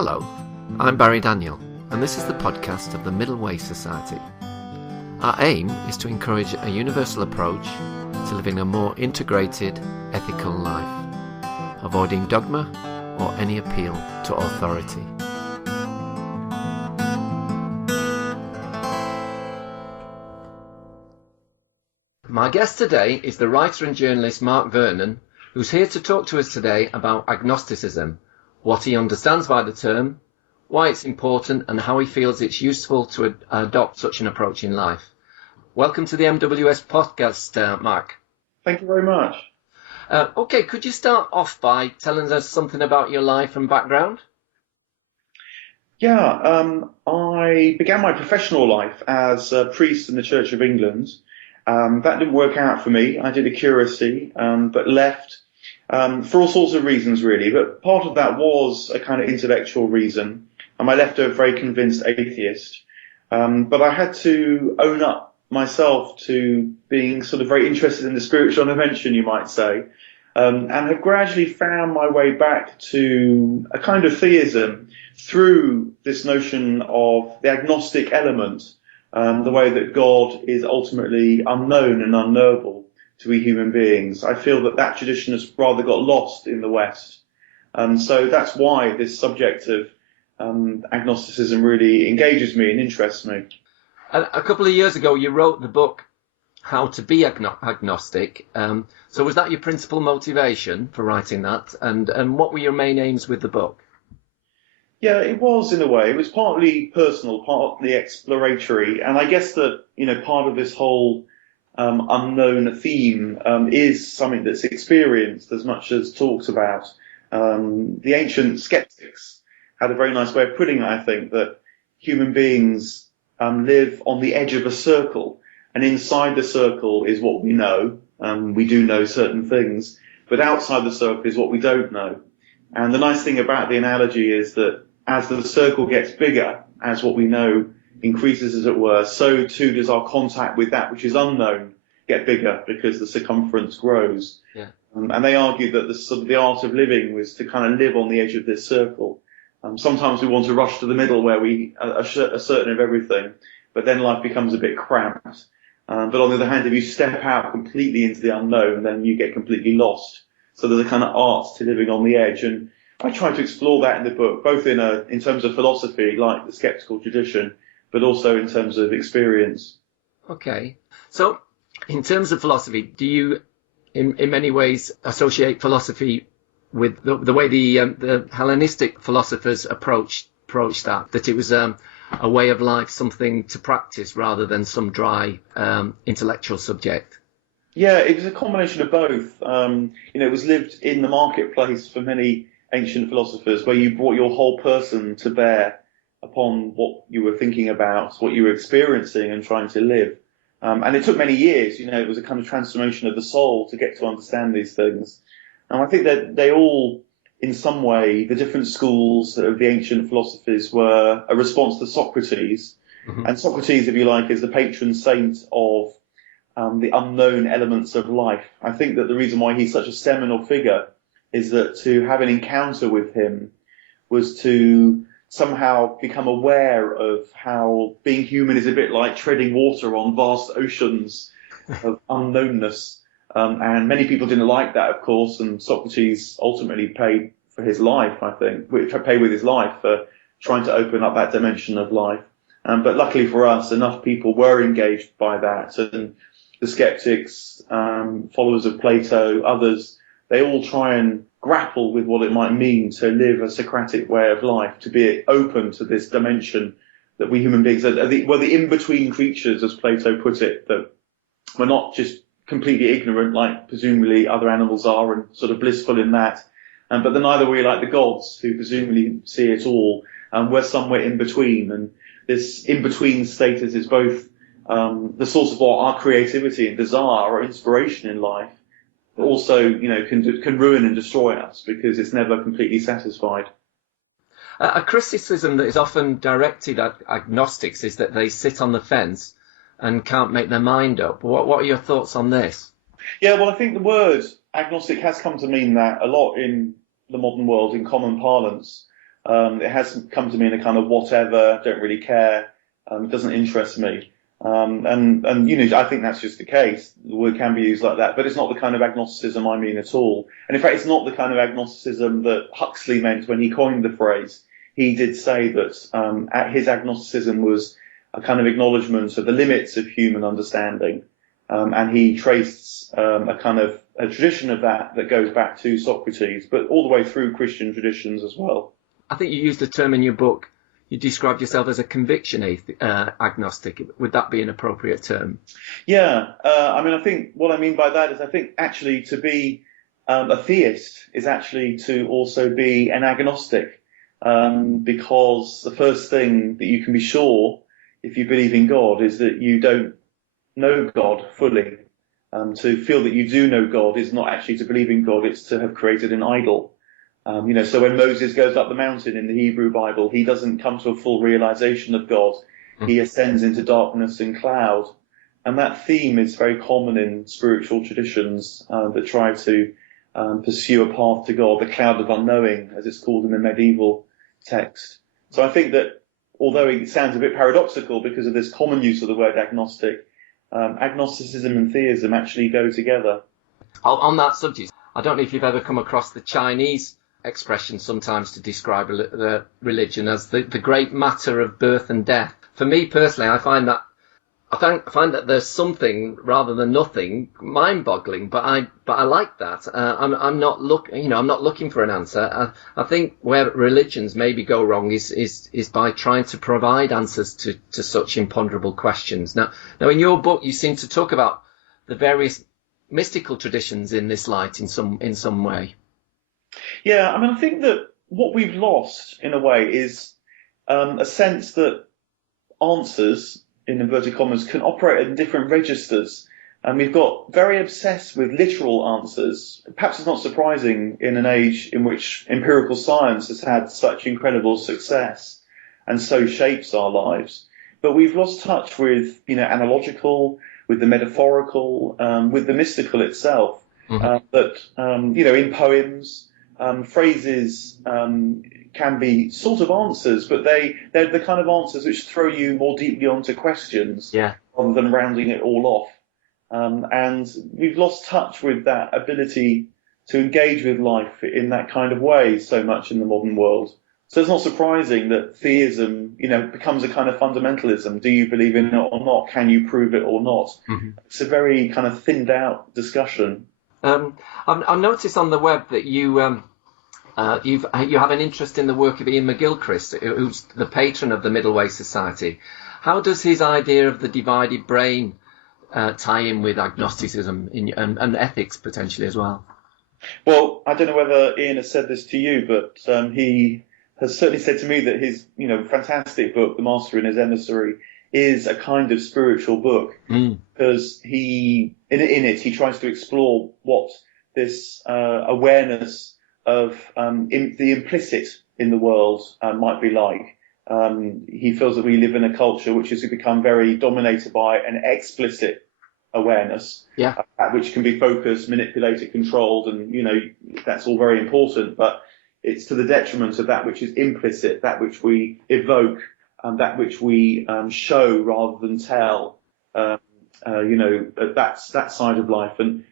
Hello, I'm Barry Daniel, and this is the podcast of the Middle Way Society. Our aim is to encourage a universal approach to living a more integrated, ethical life, avoiding dogma or any appeal to authority. My guest today is the writer and journalist Mark Vernon, who's here to talk to us today about agnosticism, what he understands by the term, why it's important, and how he feels it's useful to adopt such an approach in life. Welcome to the MWS podcast, Mark. Thank you very much. Okay, could you start off by telling us something about your life and background? Yeah, I began my professional life as a priest in the Church of England. That didn't work out for me. I did a curacy, but left for all sorts of reasons, really. But part of that was a kind of intellectual reason. I left a very convinced atheist. But I had to own up myself to being sort of very interested in the spiritual dimension, you might say, and have gradually found my way back to a kind of theism through this notion of the agnostic element, the way that God is ultimately unknown and unknowable to we human beings. I feel that that tradition has rather got lost in the West. So that's why this subject of agnosticism really engages me and interests me. A couple of years ago, you wrote the book, How to Be Agnostic. So was that your principal motivation for writing that? And what were your main aims with the book? Yeah, it was in a way. It was partly personal, partly exploratory. And I guess that, part of this whole unknown theme is something that's experienced as much as talked about. The ancient skeptics had a very nice way of putting it, I think, that human beings live on the edge of a circle, and inside the circle is what we know. We do know certain things, but outside the circle is what we don't know. And the nice thing about the analogy is that as the circle gets bigger, as what we know increases, as it were, so too does our contact with that which is unknown get bigger because the circumference grows. Yeah. And they argue that the art of living was to kind of live on the edge of this circle. Sometimes we want to rush to the middle where we are certain of everything, but then life becomes a bit cramped. But on the other hand, if you step out completely into the unknown, then you get completely lost. So there's a kind of art to living on the edge. And I try to explore that in the book, both in terms of philosophy, like the skeptical tradition, but also in terms of experience. Okay. So in terms of philosophy, do you in many ways associate philosophy with the way the Hellenistic philosophers approached that it was a way of life, something to practice rather than some dry intellectual subject? Yeah, it was a combination of both. It was lived in the marketplace for many ancient philosophers, where you brought your whole person to bear upon what you were thinking about, what you were experiencing and trying to live. And it took many years. It was a kind of transformation of the soul to get to understand these things. And I think that they all, in some way, the different schools of the ancient philosophies were a response to Socrates. Mm-hmm. And Socrates, if you like, is the patron saint of the unknown elements of life. I think that the reason why he's such a seminal figure is that to have an encounter with him was to somehow become aware of how being human is a bit like treading water on vast oceans of unknownness. And many people didn't like that, of course, and Socrates ultimately paid for his life, I think, paid with his life for trying to open up that dimension of life. But luckily for us, enough people were engaged by that, and the skeptics, followers of Plato, others, they all try and grapple with what it might mean to live a Socratic way of life, to be open to this we're we human beings are the in-between creatures, as Plato put it, that we're not just completely ignorant like presumably other animals are and sort of blissful in that, but then neither are we like the gods who presumably see it all, and we're somewhere in between. And this in-between status is both the source of our creativity and desire or inspiration in life, but also can ruin and destroy us because it's never completely satisfied. A criticism that is often directed at agnostics is that they sit on the fence and can't make their mind up. What are your thoughts on this? Yeah, well, I think the word agnostic has come to mean that a lot in the modern world in common parlance. It has come to me in a kind of whatever, don't really care, it doesn't interest me. And I think that's just the case. The word can be used like that, but it's not the kind of agnosticism I mean at all. And in fact, it's not the kind of agnosticism that Huxley meant when he coined the phrase. He did say that his agnosticism was a kind of acknowledgement of the limits of human understanding, and he traced a tradition of that goes back to Socrates, but all the way through Christian traditions as well. I think you used a term in your book. You described yourself as a conviction agnostic. Would that be an appropriate term? Yeah, I think what I mean by that is I think actually to be a theist is actually to also be an agnostic, because the first thing that you can be sure if you believe in God is that you don't know God fully. To feel that you do know God is not actually to believe in God, it's to have created an idol. So when Moses goes up the mountain in the Hebrew Bible, he doesn't come to a full realization of God. He ascends into darkness and cloud. And that theme is very common in spiritual traditions that try to pursue a path to God, the cloud of unknowing, as it's called in the medieval text. So I think that although it sounds a bit paradoxical because of this common use of the word agnostic, agnosticism and theism actually go together. On that subject, I don't know if you've ever come across the Chinese expression sometimes to describe the religion as the great matter of birth and death. For me personally, I find that there's something rather than nothing mind-boggling, but I like that. I'm not looking for an answer. I think where religions maybe go wrong is by trying to provide answers to such imponderable questions. Now in your book you seem to talk about the various mystical traditions in this light in some way. Yeah, I think that what we've lost in a way is a sense that answers, in inverted commas, can operate in different registers. And we've got very obsessed with literal answers. Perhaps it's not surprising in an age in which empirical science has had such incredible success and so shapes our lives. But we've lost touch with, analogical, with the metaphorical, with the mystical itself. In poems, phrases can be sort of answers, but they're the kind of answers which throw you more deeply onto questions rather than rounding it all off. And we've lost touch with that ability to engage with life in that kind of way so much in the modern world. So it's not surprising that theism, becomes a kind of fundamentalism. Do you believe in it or not? Can you prove it or not? Mm-hmm. It's a very kind of thinned out discussion. I've noticed on the web that you have an interest in the work of Iain McGilchrist, who's the patron of the Middle Way Society. How does his idea of the divided brain tie in with agnosticism and ethics potentially as well? Well, I don't know whether Ian has said this to you, but he has certainly said to me that his fantastic book, The Master and His Emissary, is a kind of spiritual book, because in it he tries to explore what this awareness of the implicit in the world might be like. He feels that we live in a culture which has become very dominated by an explicit awareness, which can be focused, manipulated, controlled, and that's all very important, but it's to the detriment of that which is implicit, that which we evoke, that which we show rather than tell, that's that side of life. And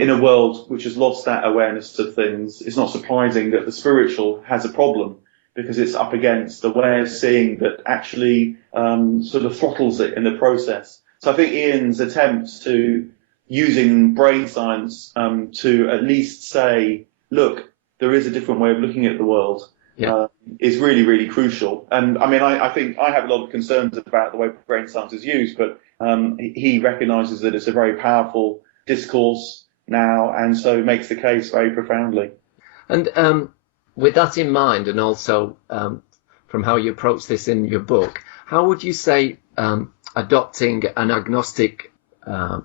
in a world which has lost that awareness of things, it's not surprising that the spiritual has a problem, because it's up against a way of seeing that actually sort of throttles it in the process. So I think Ian's attempts to using brain science to at least say, look, there is a different way of looking at the world. Is really, really crucial. And I think I have a lot of concerns about the way brain science is used, but he recognises that it's a very powerful discourse now, and so makes the case very profoundly. And with that in mind, and also from how you approach this in your book, how would you say adopting an agnostic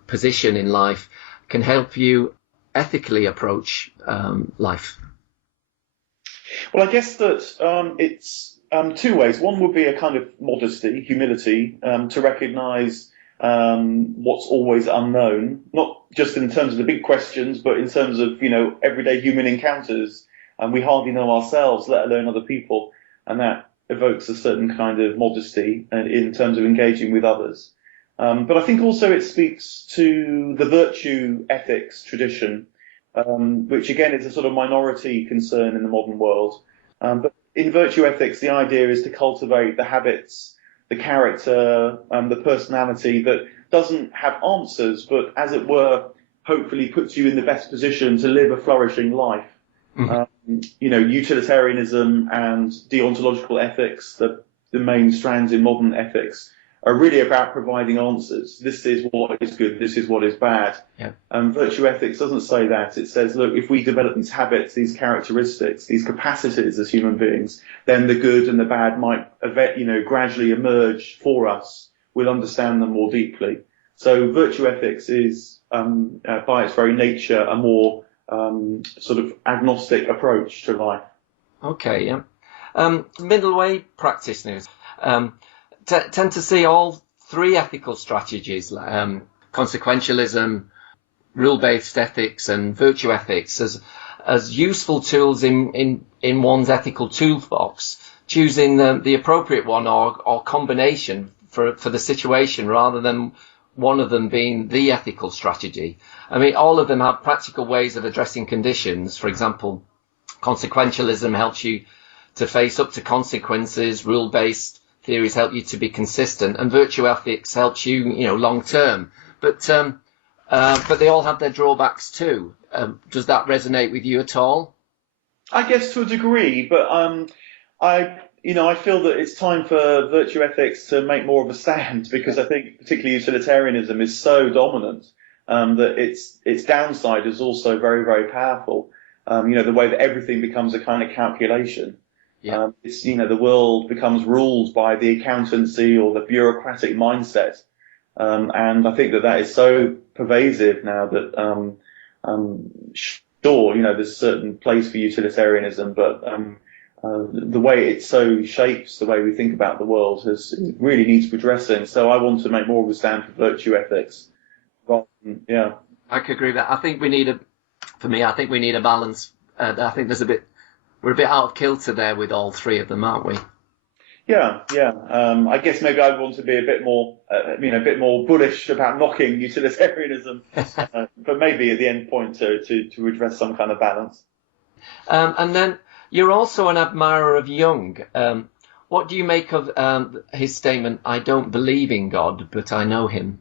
position in life can help you ethically approach life? Well, I guess that it's two ways. One would be a kind of modesty, humility, to recognise what's always unknown, not just in terms of the big questions, but in terms of everyday human encounters. And we hardly know ourselves, let alone other people. and that evokes a certain kind of modesty in terms of engaging with others. But I think also it speaks to the virtue ethics tradition, which again is a sort of minority concern in the modern world. But in virtue ethics, the idea is to cultivate the habits, the character, the personality that doesn't have answers, but as it were, hopefully puts you in the best position to live a flourishing life. Utilitarianism and deontological ethics, the main strands in modern ethics, are really about providing answers. This is what is good, this is what is bad. Yeah. Virtue ethics doesn't say that. It says, look, if we develop these habits, these characteristics, these capacities as human beings, then the good and the bad might, gradually emerge for us. We'll understand them more deeply. So virtue ethics is, by its very nature, a more sort of agnostic approach to life. Okay, yeah. Middle way practitioners tend to see all three ethical strategies, consequentialism, rule-based ethics, and virtue ethics, as useful tools in one's ethical toolbox, choosing the appropriate one or combination for the situation rather than one of them being the ethical strategy. I mean, all of them have practical ways of addressing conditions. For example, consequentialism helps you to face up to consequences, rule-based theories help you to be consistent, and virtue ethics helps you, long term. But they all have their drawbacks too. Does that resonate with you at all? I guess to a degree, but I feel that it's time for virtue ethics to make more of a stand, because I think particularly utilitarianism is so dominant that its downside is also very, very powerful. The way that everything becomes a kind of calculation. Yeah. The world becomes ruled by the accountancy or the bureaucratic mindset. And I think that is so pervasive now that, sure, there's a certain place for utilitarianism, but, the way it so shapes the way we think about the world really needs addressing. So I want to make more of a stand for virtue ethics. Yeah. I could agree with that. I think we need a balance. I think we're a bit out of kilter there with all three of them, aren't we? Yeah. I guess maybe I want to be a bit more bullish about knocking utilitarianism, but maybe at the end point to address some kind of balance. And then you're also an admirer of Jung. What do you make of his statement, "I don't believe in God, but I know him"?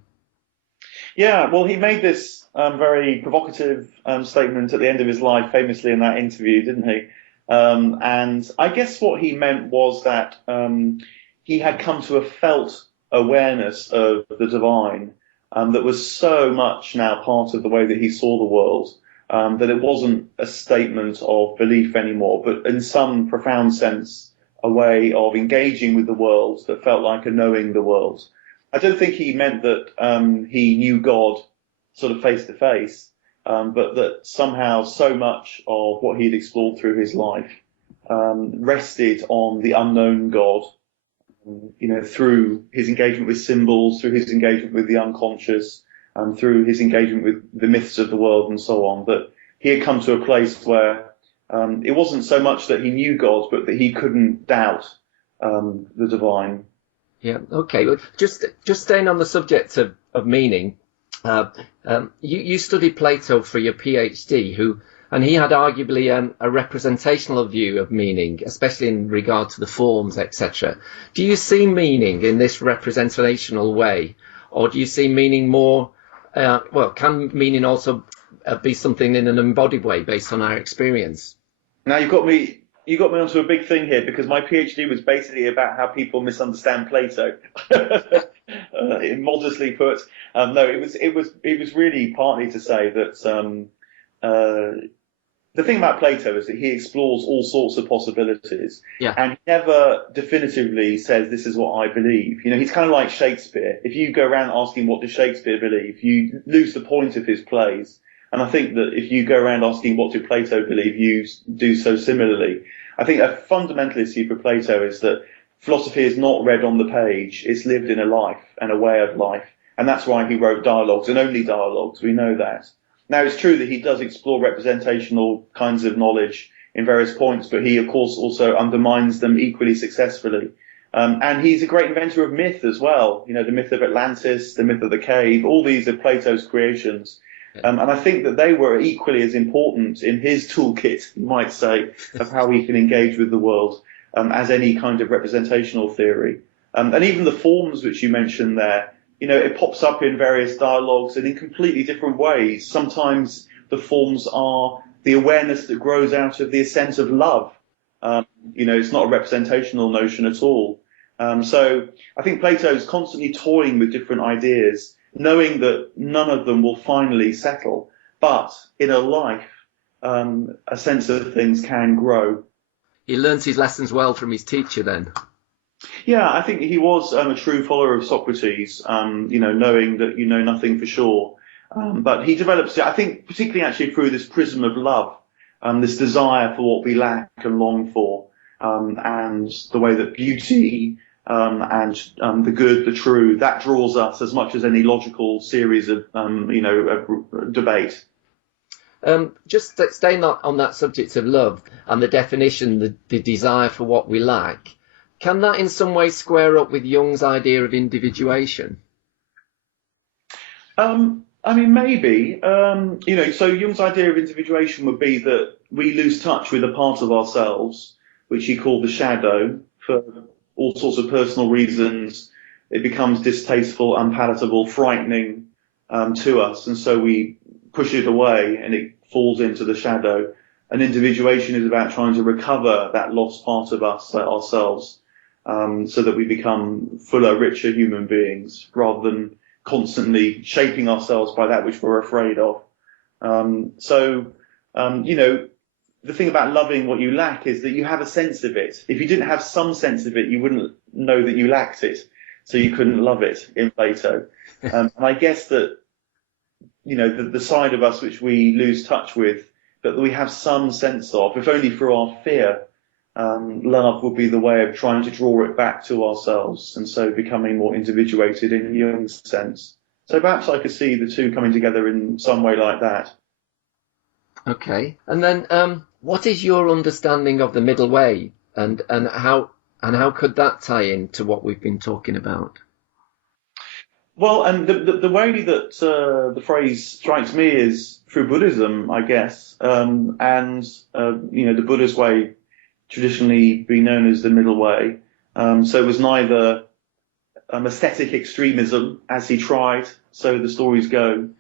Yeah, well, he made this very provocative statement at the end of his life, famously in that interview, didn't he? And I guess what he meant was that he had come to a felt awareness of the divine that was so much now part of the way that he saw the world, that it wasn't a statement of belief anymore, but in some profound sense, a way of engaging with the world that felt like a knowing the world. I don't think he meant that he knew God sort of face to face, but that somehow so much of what he'd explored through his life rested on the unknown God, through his engagement with symbols, through his engagement with the unconscious, through his engagement with the myths of the world and so on, that he had come to a place where it wasn't so much that he knew God, but that he couldn't doubt the divine. Yeah, okay. Well, just staying on the subject of meaning, you studied Plato for your PhD, and he had arguably a representational view of meaning, especially in regard to the forms, etc. Do you see meaning in this representational way, or do you see meaning more? Can meaning also be something in an embodied way based on our experience? Now you got me onto a big thing here, because my PhD was basically about how people misunderstand Plato. Modestly put, no, it was really partly to say that the thing about Plato is that he explores all sorts of possibilities, and he never definitively says this is what I believe. He's kind of like Shakespeare. If you go around asking what does Shakespeare believe, you lose the point of his plays. And I think that if you go around asking what did Plato believe, you do so similarly. I think a fundamental issue for Plato is that philosophy is not read on the page, it's lived in a life and a way of life. And that's why he wrote dialogues, and only dialogues, we know that. Now, it's true that he does explore representational kinds of knowledge in various points, but he, of course, also undermines them equally successfully. And he's a great inventor of myth as well. You know, the myth of Atlantis, the myth of the cave, all these are Plato's creations. And I think that they were equally as important in his toolkit, you might say, of how he can engage with the world, as any kind of representational theory. And even the forms which you mentioned there, you know, it pops up in various dialogues and in completely different ways. Sometimes the forms are the awareness that grows out of the ascent of love. You know, it's not a representational notion at all. So I think Plato's constantly toying with different ideas, knowing that none of them will finally settle. But in a life, a sense of things can grow. He learns his lessons well from his teacher then. Yeah, I think he was a true follower of Socrates, you know, knowing that you know nothing for sure. But he develops it, I think, particularly actually through this prism of love, this desire for what we lack and long for, and the way that beauty and the good, the true, that draws us as much as any logical series of, you know, debate. Just staying on that subject of love and the definition, the desire for what we lack, can that in some way square up with Jung's idea of individuation? I mean, maybe. You know, so Jung's idea of individuation would be that we lose touch with a part of ourselves, which he called the shadow, for all sorts of personal reasons. It becomes distasteful, unpalatable, frightening to us, and so we push it away and it falls into the shadow. And individuation is about trying to recover that lost part of us, ourselves, so that we become fuller, richer human beings, rather than constantly shaping ourselves by that which we're afraid of. You know, the thing about loving what you lack is that you have a sense of it. If you didn't have some sense of it, you wouldn't know that you lacked it, so you couldn't love it in Plato. And I guess that, you know, the side of us which we lose touch with, that we have some sense of, if only through our fear, love would be the way of trying to draw it back to ourselves, and so becoming more individuated in Jung's sense. So perhaps I could see the two coming together in some way like that. Okay. And then what is your understanding of the middle way, and how could that tie into what we've been talking about? Well, and the way that the phrase strikes me is through Buddhism, I guess, and you know, the Buddhist way traditionally been known as the middle way. So it was neither aesthetic extremism, as he tried, so the stories go,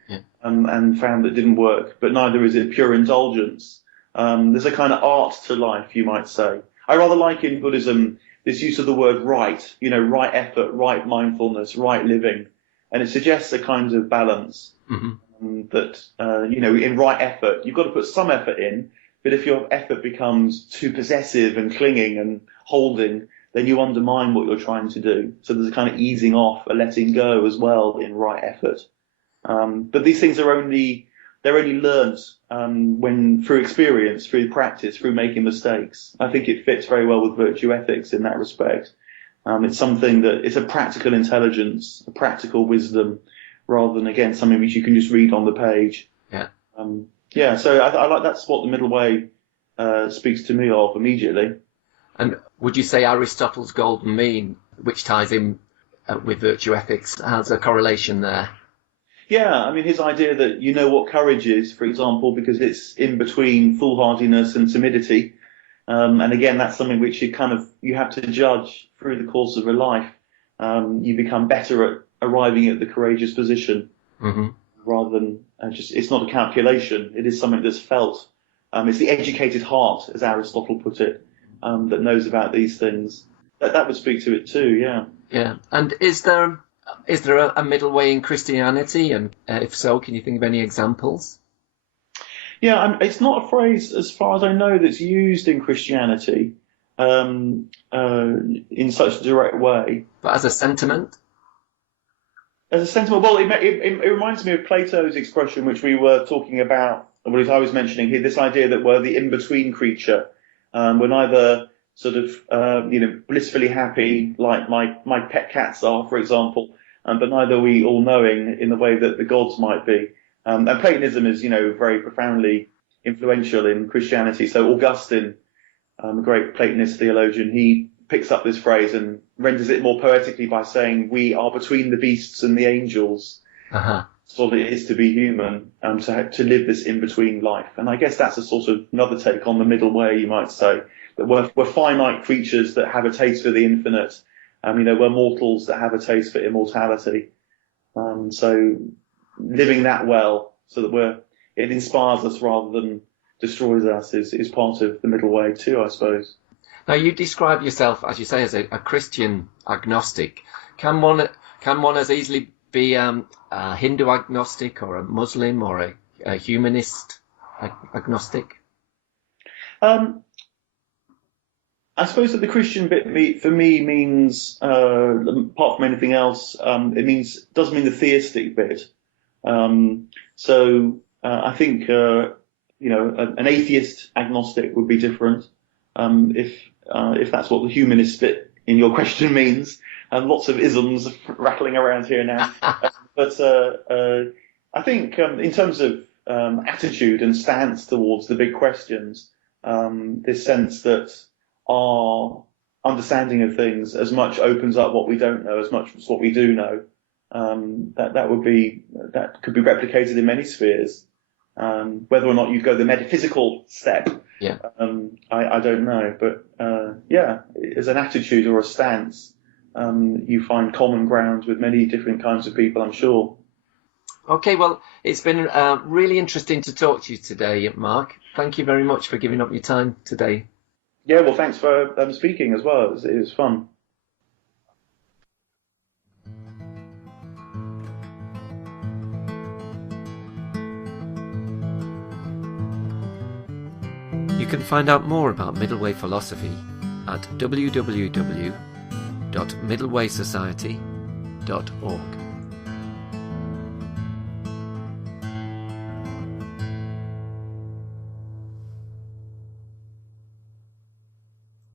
and found that didn't work, but neither is it pure indulgence. There's a kind of art to life, you might say. I rather like in Buddhism this use of the word right, you know, right effort, right mindfulness, right living. And it suggests a kind of balance, that, you know, in right effort, you've got to put some effort in, but if your effort becomes too possessive and clinging and holding, then you undermine what you're trying to do. So there's a kind of easing off, a letting go as well in right effort. But these things they're only learnt when through experience, through practice, through making mistakes. I think it fits very well with virtue ethics in that respect. It's something that it's a practical intelligence, a practical wisdom, rather than, again, something which you can just read on the page. Yeah. So I like that's what the middle way speaks to me of immediately. And would you say Aristotle's golden mean, which ties in with virtue ethics, has a correlation there? Yeah, I mean, his idea that you know what courage is, for example, because it's in between foolhardiness and timidity. And again, that's something which you have to judge through the course of a life. You become better at arriving at the courageous position, rather than it's not a calculation. It is something that's felt. It's the educated heart, as Aristotle put it, that knows about these things. That would speak to it too, yeah. Yeah. And is there a middle way in Christianity? And if so, can you think of any examples? Yeah, it's not a phrase, as far as I know, that's used in Christianity in such a direct way. But as a sentiment? As a sentiment, well, it reminds me of Plato's expression, which we were talking about, what I was mentioning here, this idea that we're the in-between creature. We're neither sort of, blissfully happy, like my pet cats are, for example, but neither are we all-knowing in the way that the gods might be. And Platonism is, very profoundly influential in Christianity. So Augustine, a great Platonist theologian, he picks up this phrase and renders it more poetically by saying, we are between the beasts and the angels. Uh-huh. That's what it is to be human, to live this in-between life. And I guess that's a sort of another take on the middle way, you might say, that we're finite creatures that have a taste for the infinite. We're mortals that have a taste for immortality. So living that well, so that it inspires us rather than destroys us, is part of the middle way too, I suppose. Now, you describe yourself, as you say, as a Christian agnostic. Can one as easily be a Hindu agnostic or a Muslim or a humanist agnostic? I suppose that the Christian bit for me means, apart from anything else, it does mean the theistic bit. I think an atheist agnostic would be different. If that's what the humanist bit in your question means, and lots of isms rattling around here now. But I think in terms of attitude and stance towards the big questions, this sense that our understanding of things as much opens up what we don't know as much as what we do know. That could be replicated in many spheres. Whether or not you go the metaphysical step, yeah, I don't know. But as an attitude or a stance, you find common ground with many different kinds of people, I'm sure. Okay, well, it's been really interesting to talk to you today, Mark. Thank you very much for giving up your time today. Yeah, well, thanks for speaking as well. It was fun. You can find out more about middle way philosophy at www.middlewaysociety.org.